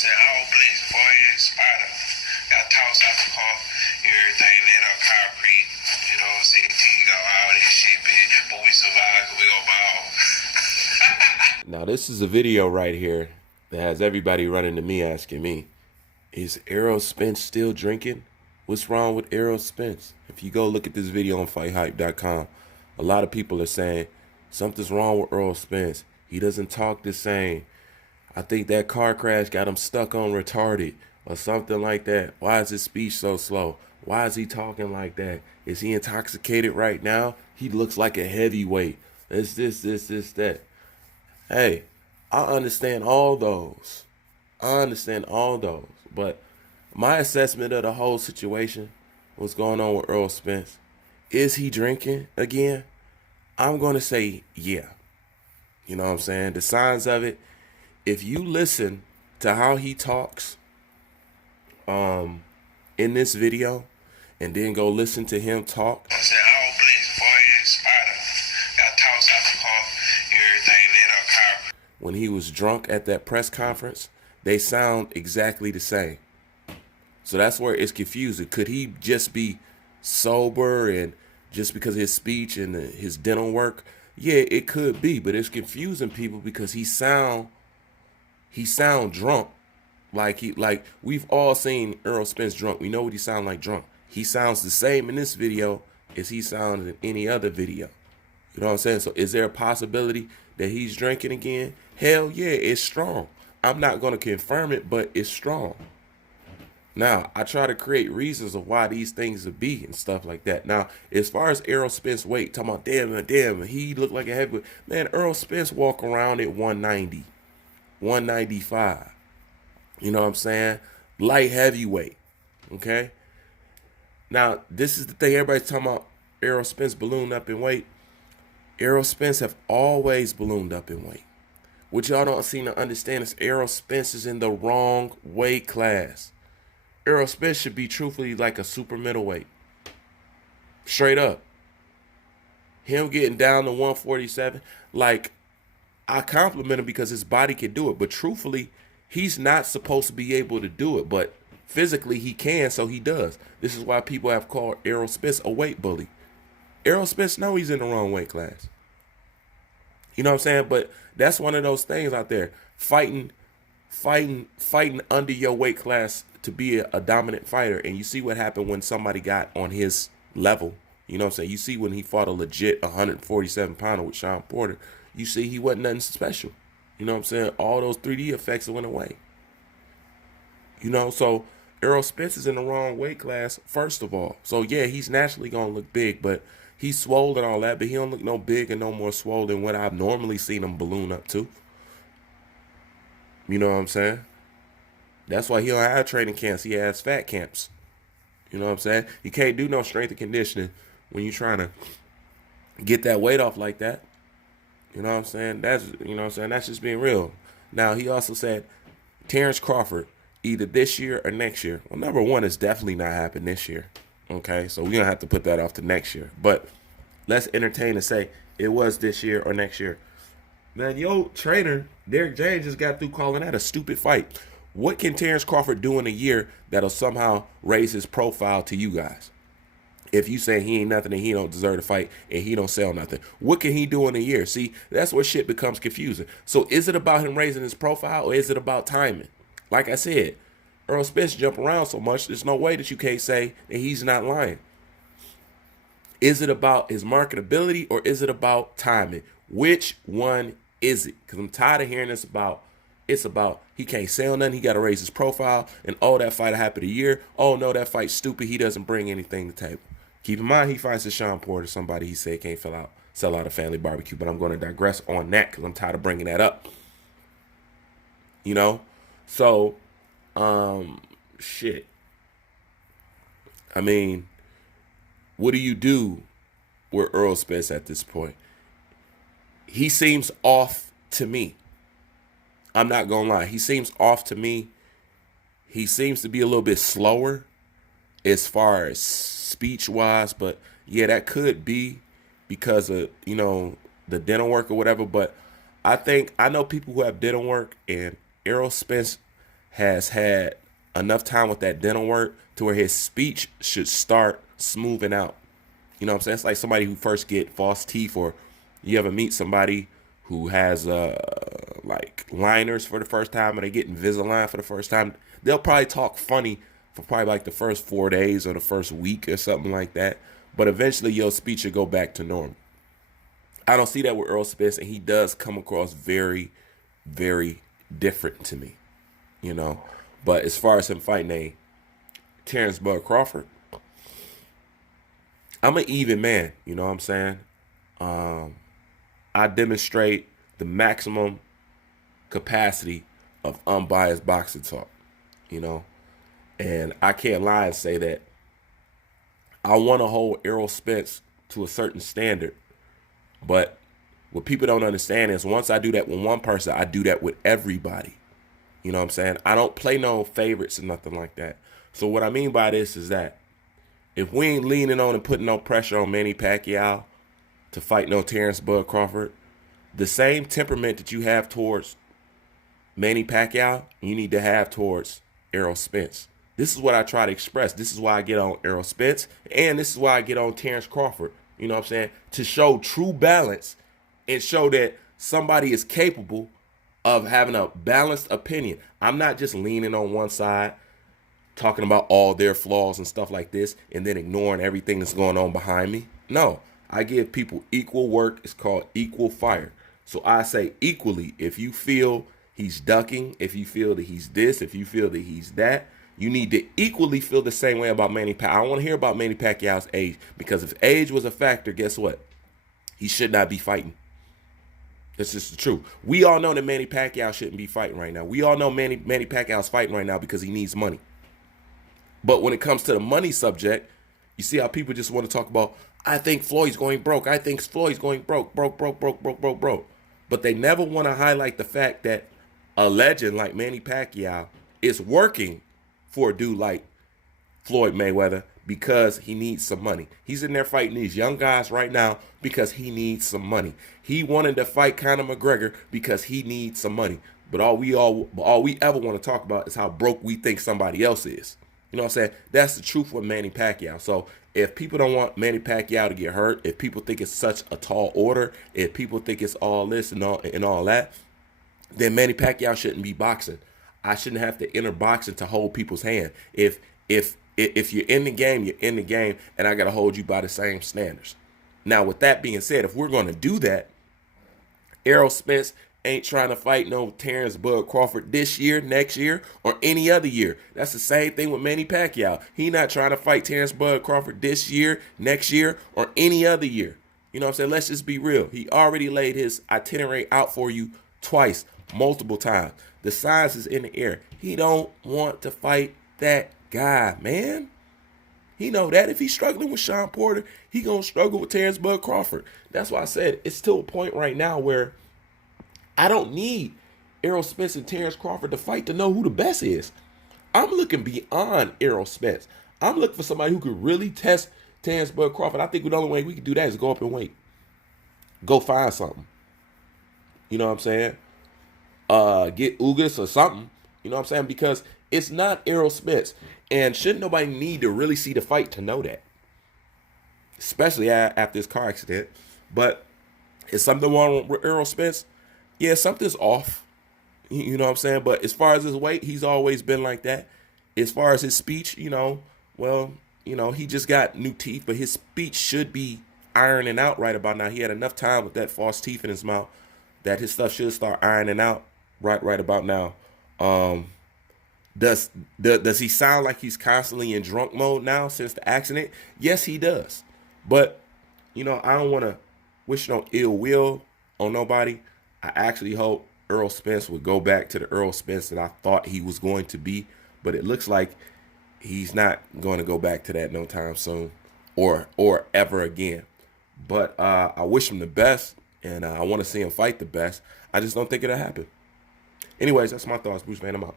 said, all blitz, boy, and spider. Got tossed out the car, everything, lit up concrete. You know what I'm saying? T got all this shit, bitch. But we survived, we go ball. Now, this is a video right here that has everybody running to me asking me, is Eroll Spence still drinking? What's wrong with Eroll Spence? If you go look at this video on fighthype.com, a lot of people are saying something's wrong with Eroll Spence. He doesn't talk the same. I think that car crash got him stuck on retarded or something like that. Why is his speech so slow? Why is he talking like that? Is he intoxicated right now? He looks like a heavyweight. It's this, that. Hey, I understand all those. But my assessment of the whole situation, what's going on with Eroll Spence, is he drinking again? I'm going to say yeah. You know what I'm saying? The signs of it, if you listen to how he talks in this video and then go listen to him talk. I said, all blitz, boy, and spider. Got tossed out the car, everything, lit up concrete. When he was drunk at that press conference, they sound exactly the same. So that's where it's confusing. Could he just be sober and just because of his speech and his dental work? Yeah, it could be, but it's confusing people because he sound drunk. Like we've all seen Eroll Spence drunk. We know what he sound like drunk. He sounds the same in this video as he sounds in any other video. You know what I'm saying? So is there a possibility that he's drinking again? Hell yeah, it's strong. I'm not going to confirm it, but it's strong. Now, I try to create reasons of why these things would be and stuff like that. Now, as far as Eroll Spence weight, talking about damn, he looked like a heavyweight. Man, Eroll Spence walk around at 190, 195. You know what I'm saying? Light heavyweight. Okay? Now, this is the thing. Everybody's talking about Eroll Spence ballooned up in weight. Eroll Spence have always ballooned up in weight. What y'all don't seem to understand is Eroll Spence is in the wrong weight class. Eroll Spence should be truthfully like a super middleweight. Straight up. Him getting down to 147, like, I compliment him because his body can do it. But truthfully, he's not supposed to be able to do it. But physically he can, so he does. This is why people have called Eroll Spence a weight bully. Eroll Spence knows he's in the wrong weight class. You know what I'm saying? But that's one of those things out there. Fighting under your weight class to be a dominant fighter. And you see what happened when somebody got on his level. You know what I'm saying? You see when he fought a legit 147 pounder with Sean Porter. You see he wasn't nothing special. You know what I'm saying? All those 3D effects went away. You know, so Eroll Spence is in the wrong weight class, first of all. So, yeah, he's naturally going to look big, but he's swole and all that, but he don't look no big and no more swole than what I've normally seen him balloon up to. You know what I'm saying? That's why he don't have training camps. He has fat camps. You know what I'm saying? You can't do no strength and conditioning when you're trying to get that weight off like that. You know what I'm saying? That's just being real. Now, he also said Terrence Crawford, either this year or next year. Well, number one, it's definitely not happening this year. Okay, so we're going to have to put that off to next year. But let's entertain and say it was this year or next year. Man, yo, trainer, Derek James just got through calling that a stupid fight. What can Terrence Crawford do in a year that'll somehow raise his profile to you guys? If you say he ain't nothing and he don't deserve to fight and he don't sell nothing, what can he do in a year? See, that's where shit becomes confusing. So is it about him raising his profile or is it about timing? Like I said, Eroll Spence jump around so much, there's no way that you can't say that he's not lying. Is it about his marketability or is it about timing? Which one is it? Because I'm tired of hearing this about, it's about he can't sell nothing, he got to raise his profile, and oh, that fight happened a year. Oh, no, that fight's stupid. He doesn't bring anything to the table. Keep in mind, he fights a Sean Porter, somebody he said can't sell out a family barbecue, but I'm going to digress on that because I'm tired of bringing that up. You know? So, shit. I mean, what do you do with Eroll Spence at this point? He seems off to me. I'm not going to lie. He seems off to me. He seems to be a little bit slower as far as speech-wise, but yeah, that could be because of, you know, the dental work or whatever, but I know people who have dental work, and Eroll Spence has had enough time with that dental work to where his speech should start smoothing out. You know what I'm saying? It's like somebody who first get false teeth, or you ever meet somebody who has like liners for the first time, or they get Invisalign for the first time. They'll probably talk funny for probably like the first 4 days or the first week or something like that. But eventually your speech will go back to normal. I don't see that with Earl Spence, and he does come across very, very different to me, you know. But as far as him fighting a Terrence Bud Crawford, I'm an even man, you know what I'm saying? I demonstrate the maximum capacity of unbiased boxing talk, you know. And I can't lie and say that I want to hold Errol Spence to a certain standard. But what people don't understand is once I do that with one person, I do that with everybody. You know what I'm saying? I don't play no favorites or nothing like that. So what I mean by this is that if we ain't leaning on and putting no pressure on Manny Pacquiao to fight no Terrence Bud Crawford, the same temperament that you have towards Manny Pacquiao, you need to have towards Errol Spence. This is what I try to express. This is why I get on Errol Spence, and this is why I get on Terrence Crawford. You know what I'm saying? To show true balance and show that somebody is capable of having a balanced opinion. I'm not just leaning on one side, talking about all their flaws and stuff like this, and then ignoring everything that's going on behind me. No, I give people equal work. It's called equal fire. So I say equally, if you feel he's ducking, if you feel that he's this, if you feel that he's that, you need to equally feel the same way about Manny Pacquiao. I don't want to hear about Manny Pacquiao's age, because if age was a factor, guess what? He should not be fighting. That's just the truth. We all know that Manny Pacquiao shouldn't be fighting right now. We all know Manny Pacquiao's fighting right now because he needs money. But when it comes to the money subject, you see how people just want to talk about, I think Floyd's going broke. I think Floyd's going broke. But they never want to highlight the fact that a legend like Manny Pacquiao is working for a dude like Floyd Mayweather because he needs some money. He's in there fighting these young guys right now because he needs some money. He wanted to fight Conor McGregor because he needs some money. But all we ever want to talk about is how broke we think somebody else is. You know what I'm saying? That's the truth with Manny Pacquiao. So if people don't want Manny Pacquiao to get hurt, if people think it's such a tall order, if people think it's all this and all that, then Manny Pacquiao shouldn't be boxing. I shouldn't have to enter boxing to hold people's hand. If you're in the game, you're in the game, and I got to hold you by the same standards. Now, with that being said, if we're going to do that, Errol Spence ain't trying to fight no Terrence Bud Crawford this year, next year, or any other year. That's the same thing with Manny Pacquiao. He not trying to fight Terrence Bud Crawford this year, next year, or any other year. You know what I'm saying? Let's just be real. He already laid his itinerary out for you twice, multiple times. The signs is in the air. He don't want to fight that guy, man. He know that if he's struggling with Sean Porter, he gonna struggle with Terrence Bud Crawford. That's why I said it's to a point right now where I don't need Errol Spence and Terrence Crawford to fight to know who the best is. I'm looking beyond Errol Spence. I'm looking for somebody who could really test Terrence Bud Crawford. I think the only way we can do that is go up and wait. Go find something. You know what I'm saying? Get Ugas or something. You know what I'm saying? Because it's not Errol Spence. And shouldn't nobody need to really see the fight to know that? Especially after this car accident. But is something wrong with Errol Spence? Yeah, something's off. You know what I'm saying? But as far as his weight, he's always been like that. As far as his speech, he just got new teeth, but his speech should be ironing out right about now. He had enough time with that false teeth in his mouth that his stuff should start ironing out right about now. Does he sound like he's constantly in drunk mode now since the accident? Yes, he does. But, I don't want to wish no ill will on nobody. I actually hope Earl Spence would go back to the Earl Spence that I thought he was going to be. But it looks like he's not going to go back to that no time soon or ever again. But I wish him the best, and I want to see him fight the best. I just don't think it'll happen. Anyways, that's my thoughts. Bruce, man, I'm out.